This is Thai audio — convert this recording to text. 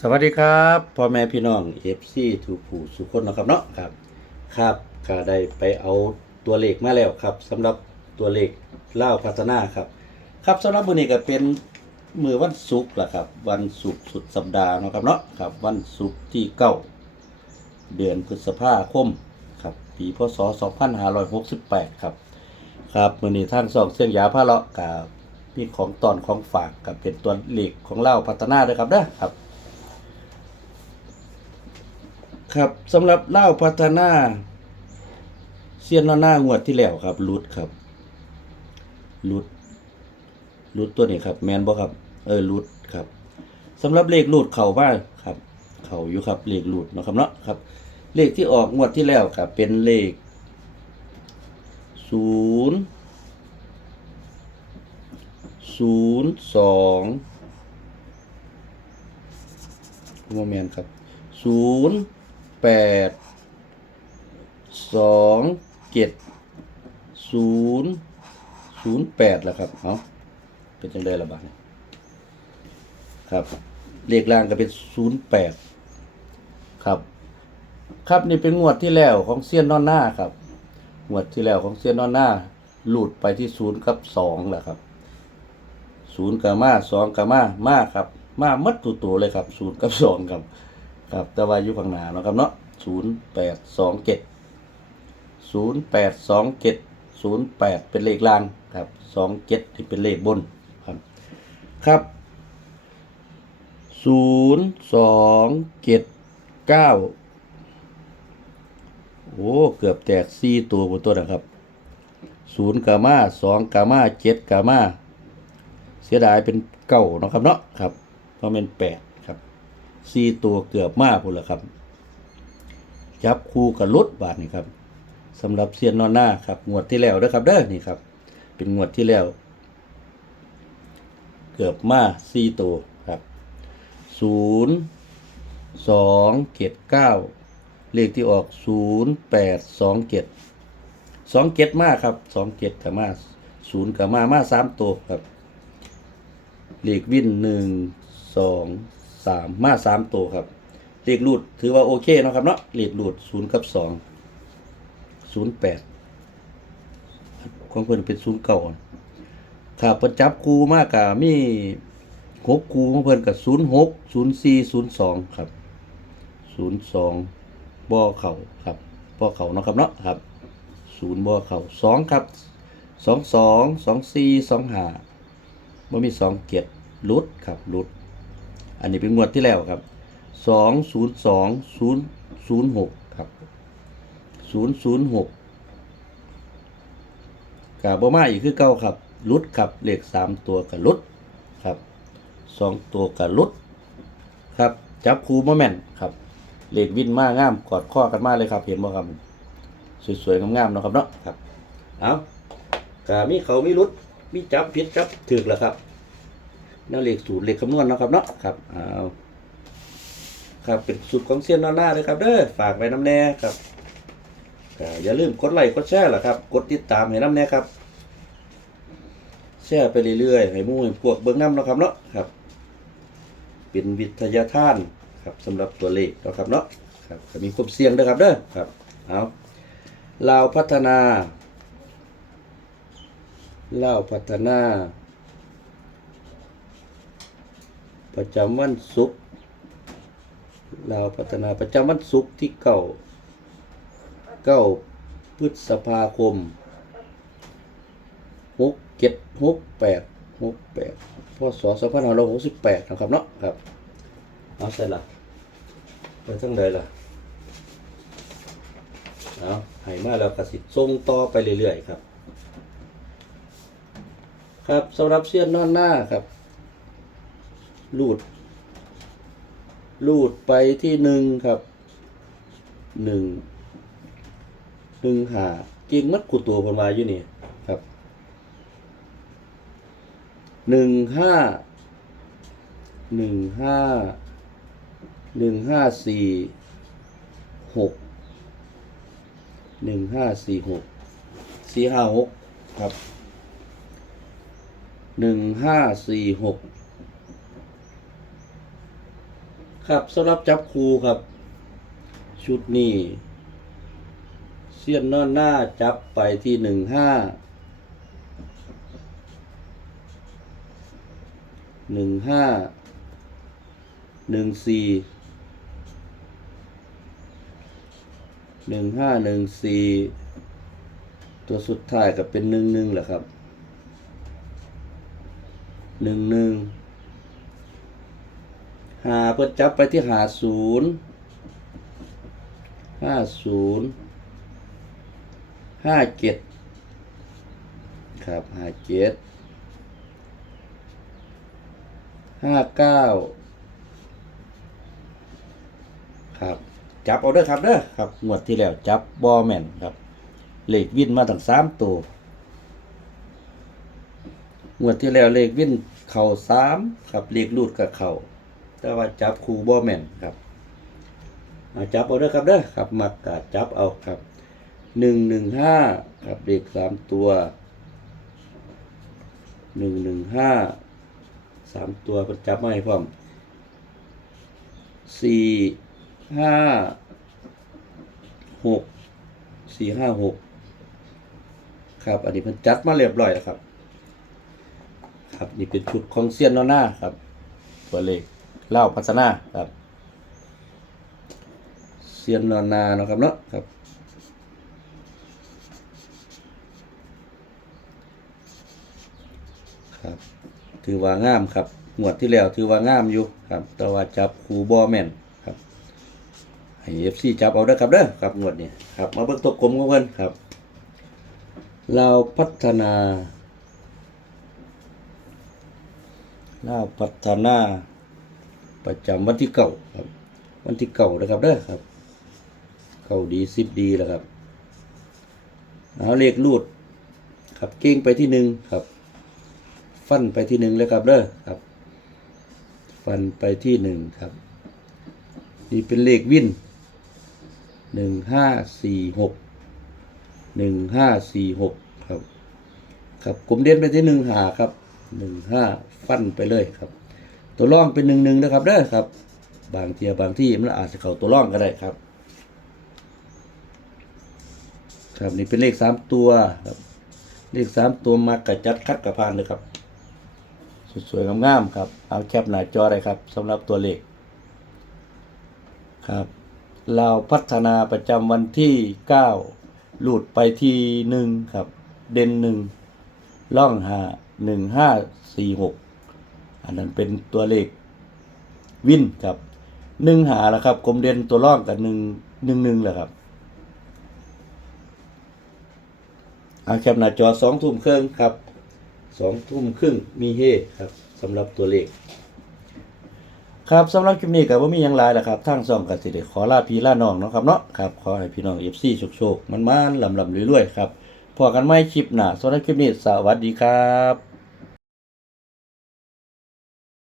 สวัสดีครับพ่อแม่พี่น้องเอฟซีทุกผู้สุกคนนะครับเนาะครับ ครับก็ได้ไปเอาตัวเลขมาแล้วครับสำหรับตัวเลขเล่าพัฒนาครับ ครับสำหรับมื้อนี้ก็เป็นมือวันศุกร์ละครับ วันศุกร์สุดสัปดาห์เนาะครับเนาะครับ วันศุกร์ที่เก้าเดือนพฤษภาคมครับปีพศ2568ครับครับมื้อนี้ท่างสองเสียงยาพาเลาะกับมีของตอนของฝากกับเป็นตัวเลขของเล่าพัฒนาด้วยครับเด้อครับ ครับสำหรับเล่าพัฒนาเซียนนอหน้างวดที่แล้วครับรุดครับรุดรุดตัวนี้ครับ แมนบ่ครับ เออรุดครับสำหรับเลขรูดเข่าบ้างครับ เข่าอยู่ครับเลขรูดนะครับเนาะครับ เลขที่ออกงวดที่แล้วครับเป็นเลขศูนย์ศูนย์สองโมเมนต์ครับศูนย์ แปดสองเจ็ดศูนย์ศูนย์แปดแล้วครับเอาเป็นจังไดละบาดครับ เลขล่างก็เป็นศูนย์แปดครับ ครับนี่เป็นงวดที่แล้วของเซียนนอนหน้าครับงวดที่แล้วของเซียนนอนหน้าหลุดไปที่ศูนย์กับสองแหละครับศูนย์กับมาสองกับมามาครับ มามัดตัวตัวเลยครับศูนย์กับสองครับ ครับ แต่ว่าอยู่ข้างหน้าเนาะครับเนาะศูนย์แปดสองเจ็ดศูนย์แปดสองเจ็ดศูนย์แปดเป็นเลขล่างครับสองเจ็ดที่เป็นเลขบนครับครับศูนย์สองเจ็ดเก้าโอ้เกือบแตกสี่ตัวบนตัวนะครับศูนย์กามาสองกามาเจ็ดกามาเสียดายเป็นเก้าเนาะครับเนาะครับเพราะเป็นแปด สี่ตัวเกือบมากพุ่นละครับ จับคู่กับรถบาทนี่ครับสำหรับเซียนนอนหน้าครับงวดที่แล้วเด้อครับเด้อนี่ครับ เป็นงวดที่แล้ว เกือบมาสี่ตัวครับศูนย์สองเจ็ดเก้าเลขที่ออกศูนย์แปดสองเจ็ดสองเจ็ดมาครับสองเจ็ดกับมาศูนย์กับมามาสามตัวครับเลขวินหนึ่งสอง สามมาสามตัวครับเลขรูดถือว่าโอเคนะครับเนาะเลขรูดศูนย์กับสองศูนย์แปดของเพื่อนเป็นศูนย์เก่าครับเพิ่นจับคูมากกะมีหกคูของเพิ่อนกับศูนย์หกศูนย์สี่ศูนย์สองครับศูนย์สองบ่อเข่าครับบ่อเข่านะครับเนาะครับศูนย์บ่อเข่าสองครับสองสองสองสี่สองห้าบ่มีสองเกียรติลุดครับลุด อันนี้เป็นงวดที่แล้วครับสองศูนย์สองศูนย์ศูนย์หกครับศูนย์ศูนย์หกกับบ่มาอีกคือเก่าครับลุดครับเลขสามตัวกับลุดครับสองตัวกับลุดครับจับคูโมแมนครับเลขวินมากงามกอดข้อกันมากเลยครับ เห็นบ่ครับสวยๆงามๆนะครับเนาะครับเอากามีเขามีรุดมีจับผิดจับถึกแล้วครับ นั่นเลขสูตรเลขคำนวณเนาะครับเนาะครับเอาครับเป็นสูตรของเซียนนอนหน้าเลยครับเด้อฝากไว้น้ำแน่ครับอย่าลืมกดไลค์กดแชร์ล่ะครับกดติดตามให้น้ำแน่ครับ แชร์ไปเรื่อยๆให้มู่ให้พวกเบิ่งน้ำเนาะครับเนาะครับ เป็นวิทยาทานครับสำหรับตัวเลขเนาะครับเนาะครับมีความเสี่ยงด้วยครับเด้อครับเอาลาวพัฒนาเล่าพัฒนา ประจำวันศุกร์เล่าพัฒนาประจำวันศุกร์ที่เก้าเก้าพฤษภาคมหกเจ็ดหกแปดหกแปดพศสองพันห้าร้อยหกสิบแปดนะครับเนาะครับเอาใส่ละไปทั้งใดล่ะเอาให้มาแล้วกระสิส่งต่อไปเรื่อยๆครับ ครับสำหรับเสี้ยนนอนหน้าครับ ลูดลูดไปที่หนึ่งครับหนึ่งหนึ่งหาเก่งมัดกูตัวคนมาอยู่นี่ครับหนึ่งห้าหนึ่งห้าหนึ่งห้าสี่หกหนึ่งห้าสี่หกสี่ห้าหกครับหนึ่งห้าสี่หก ครับสำหรับจับครูครับ ชุดนี้เสี้ยนนอนหน้าจับไปที่หนึ่งห้าหนึ่งห้าหนึ่งสี่หนึ่งห้าหนึ่งสี่ตัวสุดท้ายก็เป็นหนึ่งหนึ่งแหละครับหนึ่งหนึ่ง หาเพื่อจับไปที่หาศูนย์ห้าศูนย์ห้าเจ็ดครับห้าเจ็ดห้าเก้าครับ จับเอาเด้อครับเด้อครับงวดที่แล้วจับบอแมนครับเลขวินมาตั้งสามตัวงวดที่แล้วเลขวินเข่าสามครับเลขรูดกับเข่า แต่ว่าจับคูบอแมนครับมาจับเอาเด้อครับเด้อครับมักกะจับเอาครับหนึ่งหนึ่งห้าครับเลขสามตัวหนึ่งหนึ่งห้าสามตัวเพิ่นจับมาให้พร้อมสี่ห้าหกสี่ห้าหกครับอันนี้เพิ่นจัดมาเรียบร้อยแล้วครับ ครับนี่เป็นชุดของเซียนนอหน้าครับ ตัวเลข เล่าพัฒนาครับเซียนนอนาเนาะครับเนาะครับครับถือว่างามครับงวดที่แล้วถือว่างามอยู่ครับ แต่ว่าจับคูบอแมนครับให้เอฟซีจับเอาเด้ครับเด้อครับงวดนี้ครับ มาเบิ่งตัวกลมของเพิ่นครับ เราพัฒนาเราพัฒนา ประจำวันที่เก่าครับ วันที่เก่านะครับเด้อครับ เก่าดีสิบดีแล้วครับเอาเลขรูดครับเก่งไปที่หนึ่งครับ ฟันไปที่หนึ่งเลยครับเด้อครับ ฟันไปที่หนึ่งครับ นี่เป็นเลขวินหนึ่งห้าสี่หกหนึ่งห้าสี่หกครับ ครับกลมเด่นไปที่หนึ่งหาครับหนึ่งห้าฟันไปเลยครับ ตัวร่องเป็นหนึ่งหนึ่งนะครับเด้อครับ บางเทียบางที่มันอาจจะเข้าตัวร่องก็ได้ครับ ครับนี่เป็นเลขสามตัวครับ เลขสามตัวมากระจัดคัดกระพานเลยครับสวยๆงามๆครับ เอาแคปหน้าจอได้ครับสำหรับตัวเลขครับเราพัฒนาประจำวันที่เก้าหลุดไปที่หนึ่งครับ เด่นหนึ่งล่องหาหนึ่งห้าสี่หก อันนั้นเป็นตัวเลขวินครับหนึ่งหาแล้วครับกลมเด่นตัวล่องกับหนึ่งหนึ่งหนึ่งแหละครับอาแคปหน้าจอสองทุ่มครึ่งครับสองทุ่มครึ่งมีเฮครับสำหรับตัวเลข ครับสำหรับคลิปนี้ก็บ่ามีหยังหลายแล้วครับทางซองก็สิได้ขอลาพี่ลาน้องเนาะครับเนาะครับขอให้พี่น้อง FC โชคๆมันๆลำๆรวยๆครับพอกันใหม่คลิปหน้าสำหรับคลิปนี้สวัสดีครับ